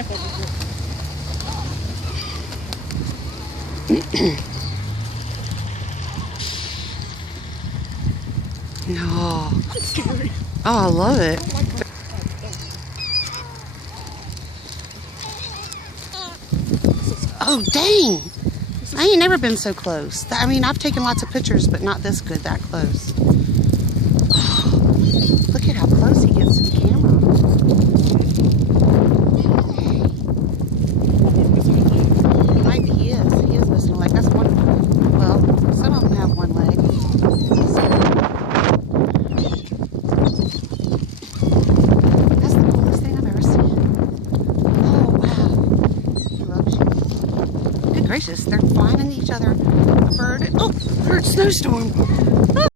No. Oh, I love it. Oh, dang. I ain't never been so close. I mean, I've taken lots of pictures, but not this good, that close. Oh, look at how close he gets to the camera. He is missing a leg. That's one. Well, some of them have one leg. That's the coolest thing I've ever seen. Oh, wow. He loves you. Good gracious, they're flying into each other. A bird. Oh, bird snowstorm.